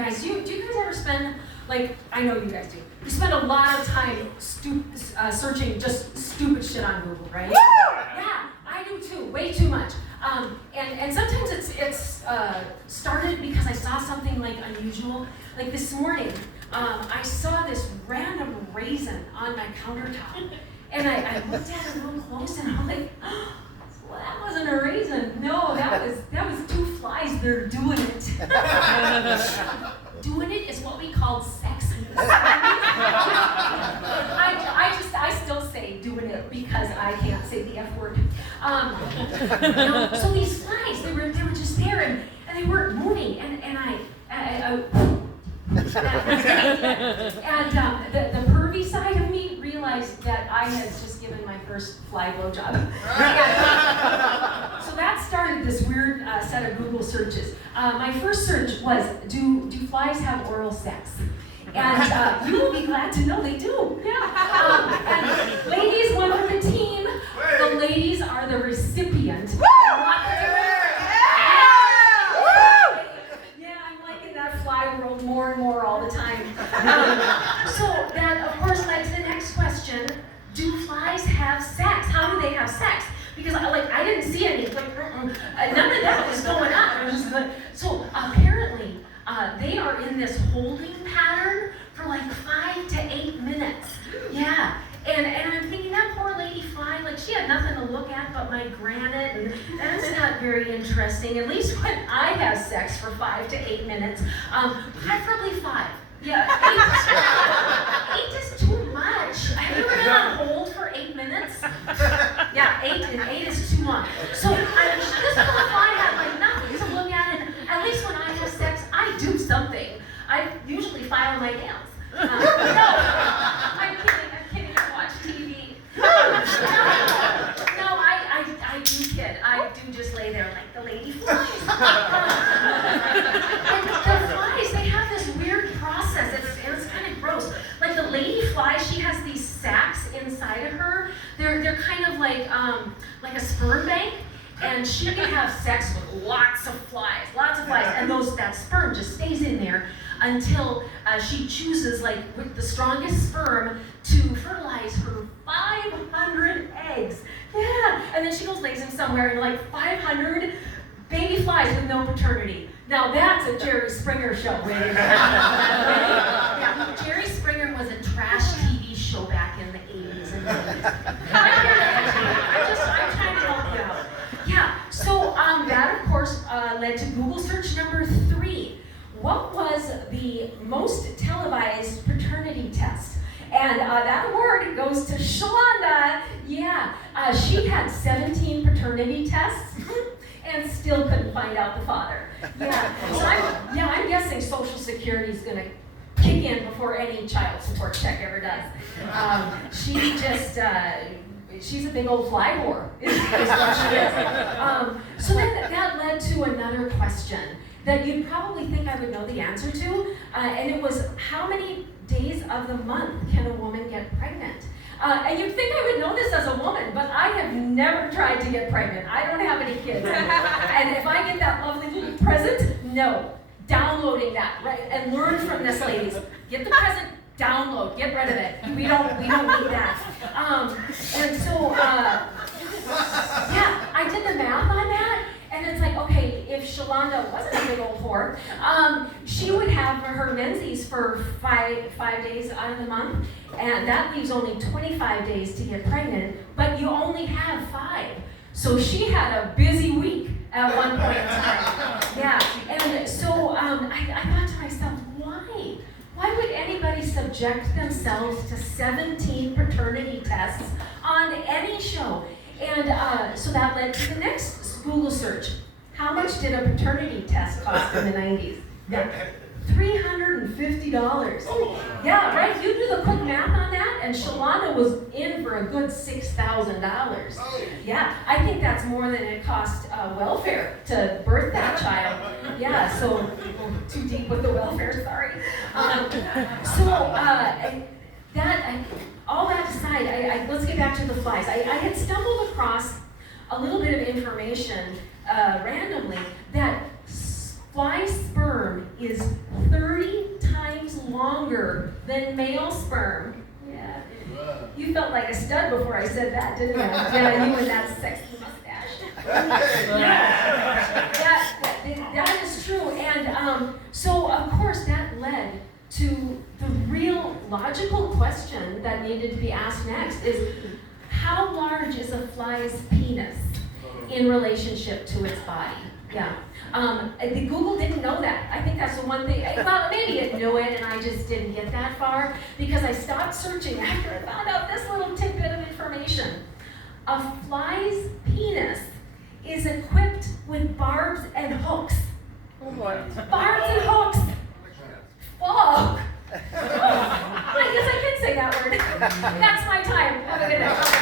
guys, do you guys ever spend, like, I know you guys do, you spend a lot of time searching just stupid shit on Google, right? Yeah, I do too, way too much. And sometimes it's started because I saw something like unusual. Like this morning, I saw this random raisin on my countertop. And I looked at it real close and I'm like, oh, well, that wasn't a raisin. No, that was two flies. They're doing it. Doing it is what we call sexy. I still say doing it because I can't say the F word. So these flies, they were just there and they weren't moving. And the pervy side of me realized that I had just given my first fly blowjob. So that started this weird set of Google searches. My first search was, do flies have oral sex? And you will be glad to know they do. Yeah. And ladies, one for the team. The ladies are the recipient. Fly world more and more all the time. So that, of course, led to the next question: do flies have sex? How do they have sex? Because I didn't see any. None of that was going on. I was just like, so apparently they are in this holding pattern for like 5 to 8 minutes. Yeah. And I'm thinking, that poor lady fly, like she had nothing to look at but my granite, and that's not very interesting, at least when I have sex for 5 to 8 minutes. Preferably 5. Yeah, 8 is too much. Have you ever been on hold for 8 minutes? Yeah, 8 is too long. So this little fly had like nothing to look at, and at least when I have sex, I do something. I usually file my nails. No, I'm kidding. TV. No, I do kid. I do just lay there like the lady flies. And the flies, they have this weird process. It's kind of gross. Like the lady fly, she has these sacs inside of her. They're kind of like a sperm bank. And she can have sex with lots of flies, and that sperm just stays in there until she chooses, like, with the strongest sperm to fertilize her 500 eggs. Yeah, and then she goes lays them somewhere, and like 500 baby flies with no paternity. Now that's a Jerry Springer show. Yeah, Jerry Springer was a trash TV show back in the 80s and 90s. I'm trying to help you out. Yeah, so that of course led to Google search number 3. What was the most televised paternity test? And that award goes to Shalonda. Yeah, she had 17 paternity tests and still couldn't find out the father. Yeah, so I'm guessing Social Security is going to kick in before any child support check ever does. She just. She's a big old fly whore, is what she is. So then that led to another question that you'd probably think I would know the answer to, and it was, how many days of the month can a woman get pregnant? And you'd think I would know this as a woman, but I have never tried to get pregnant. I don't have any kids. And if I get that lovely little present, no. Downloading that, right? And learn from this, ladies. Get the present, download, get rid of it. We don't need that. And so, yeah, I did the math on that, and it's like, okay, if Shalonda wasn't a big old whore, she would have her menses for five days out of the month, and that leaves only 25 days to get pregnant, but you only have 5. So she had a busy week at one point in time. Yeah, and so I thought to myself, why? Why would anybody subject themselves to 17 paternity tests on any show? And so that led to the next Google search. How much did a paternity test cost in the 90s? Yeah. $350. Yeah, right? You do the quick math on that, and Shalonda was in for a good $6,000. Yeah, I think that's more than it cost welfare to birth that child. Yeah, so too deep with the welfare, sorry. All that aside, let's get back to the flies. I had stumbled across a little bit of information randomly that fly sperm is 30 times longer than male sperm. Yeah. You felt like a stud before I said that, didn't you? Yeah, you and that sexy mustache. That is true. And so, of course, that led to the real logical question that needed to be asked next is, how large is a fly's penis in relationship to its body? Yeah. The Google didn't know that. I think that's the one thing. Well, maybe it knew it and I just didn't get that far because I stopped searching after I found out this little tidbit of information. A fly's penis is equipped with barbs and hooks. Barbs and hooks. Oh. I guess I can say that word. That's my time. Have a good night.